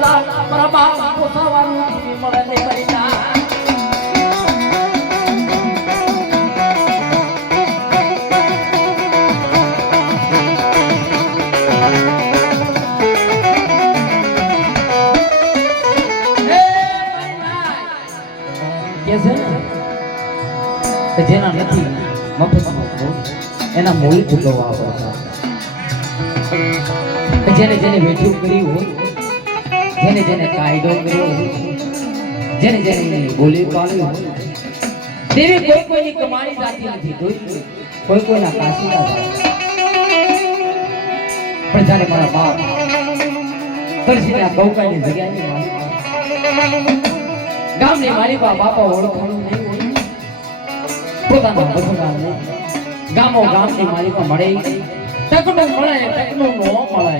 રાજા મારા બાપ પોસાવાનું મળે ને મરીના જેના નથી મફતમાં એના મૂળ ચૂકવવા પડતા જેને જેને વેઠું કર્યું હોય જેને જેને કાયદો કર્યો હોય જેને જેને બોલી પાડ્યું હોય તેવી કોઈ કોઈની કમાણી જાતી નથી કોઈ કોઈના કાશીના જાય પણ જ્યારે મારા બાપ તરસીના કૌકાની જગ્યાએ ગામની મારી બાપા ઓળખવાનું નહીં પોતાના બસડાને ગામો ગામની માલિકા મળે તકનું મળે તકનું નો મળે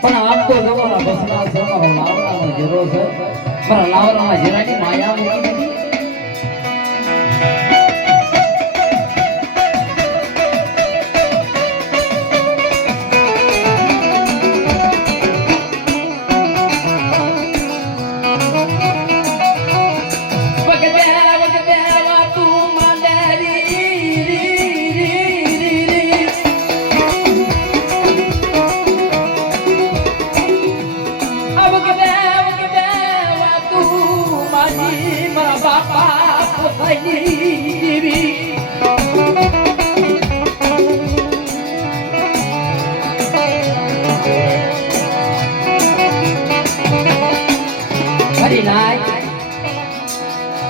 પણ આમ તો જવાના બસડા છે મારો લાવરાનો જેરો છે મારા લાવરાના જેરાની માયા મૂકી નથી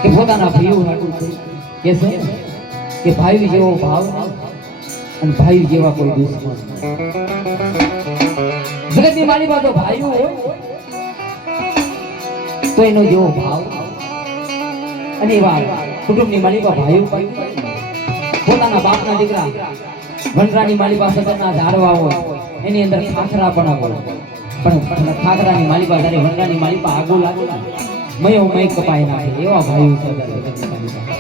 કે પોતાના ભાઈઓ કે છે કે ભાઈ જેવો ભાવ અને ભાઈ જેવા કોઈ દુશ્મન જગતની મારી વાત ભાઈઓ હોય તો એનો જેવો ભાવ અને એવા કુટુંબની માલિકા ભાઈઓ પોતાના બાપના દીકરા વનરાની માલિકા સતતના ઝાડવા હોય એની અંદર ખાખરા પણ હોય પણ ખાખરાની માલિકા જ્યારે વનરાની માલિકા આગળ લાગે મયો મય કપાઈ નાખે એવા ભાઈઓ છે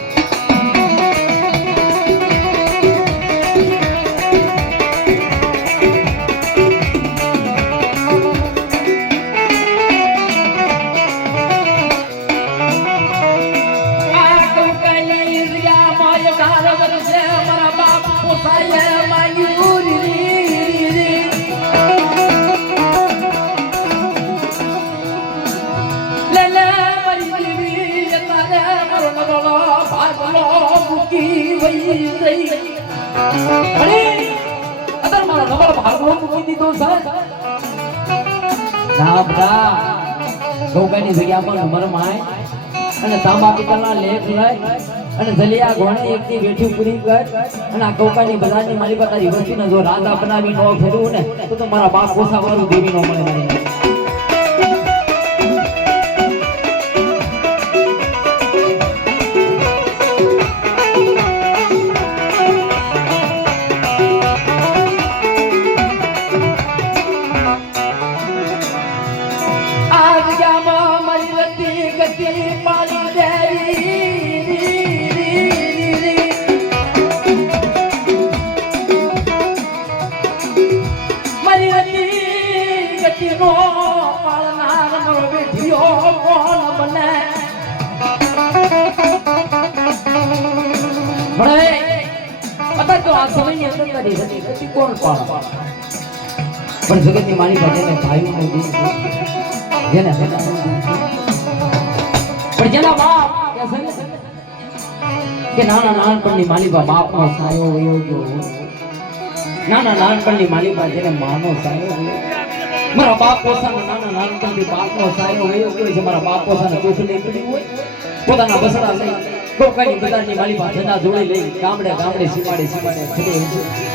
ગૌકાની જગ્યા પર મરમાય અને તાંબા પિત્તળના લેખ લઈ અને જલિયા ઘોડે એકથી વેઠી પૂરી કર અને આ ગૌકાની બજારની મારી પાસે તારી વસ્તીને જો રાજા બનાવી નો ફેરવું ને તો મારા બાપ પોસા વાળું દેવી નો મળે મારી પણ જગતની મારી પાસે ભાઈઓ જેને પણ જેના બાપ કે નાના નાનપણની માલિકા બાપનો સાયો વયો ગયો નાના નાનપણની માલિકા જેને માનો સાયો મારા બાપ પોસાનો નાના નાનપણથી બાપનો સાયો વયો ગયો છે મારા બાપ પોસાને ચોખલી પડી હોય પોતાના બસડા લઈ કોકાની બજારની માલિકા જના જોડી લઈ ગામડે ગામડે સીમાડે સીમાડે ફરે છે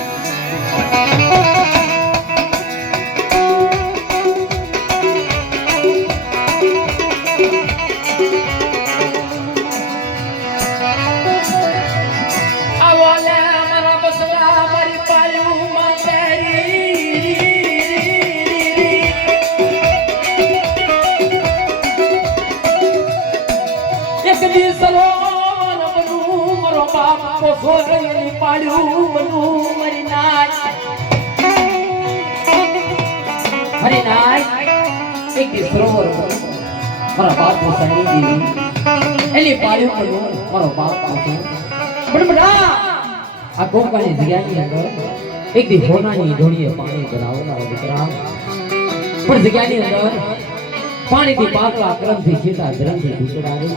એક દી સરોવર મારા બાપ પોસાની દેવી એની પાળી પર મારો બાપ પોસા પણ બડા આ ગોપાની જગ્યાની અંદર એક દી હોનાની ઢોળીએ પાણી ભરાવનારો દીકરા પણ જગ્યાની અંદર પાણીથી પાકલા ક્રમથી સીતા ધરમથી ઢીકડા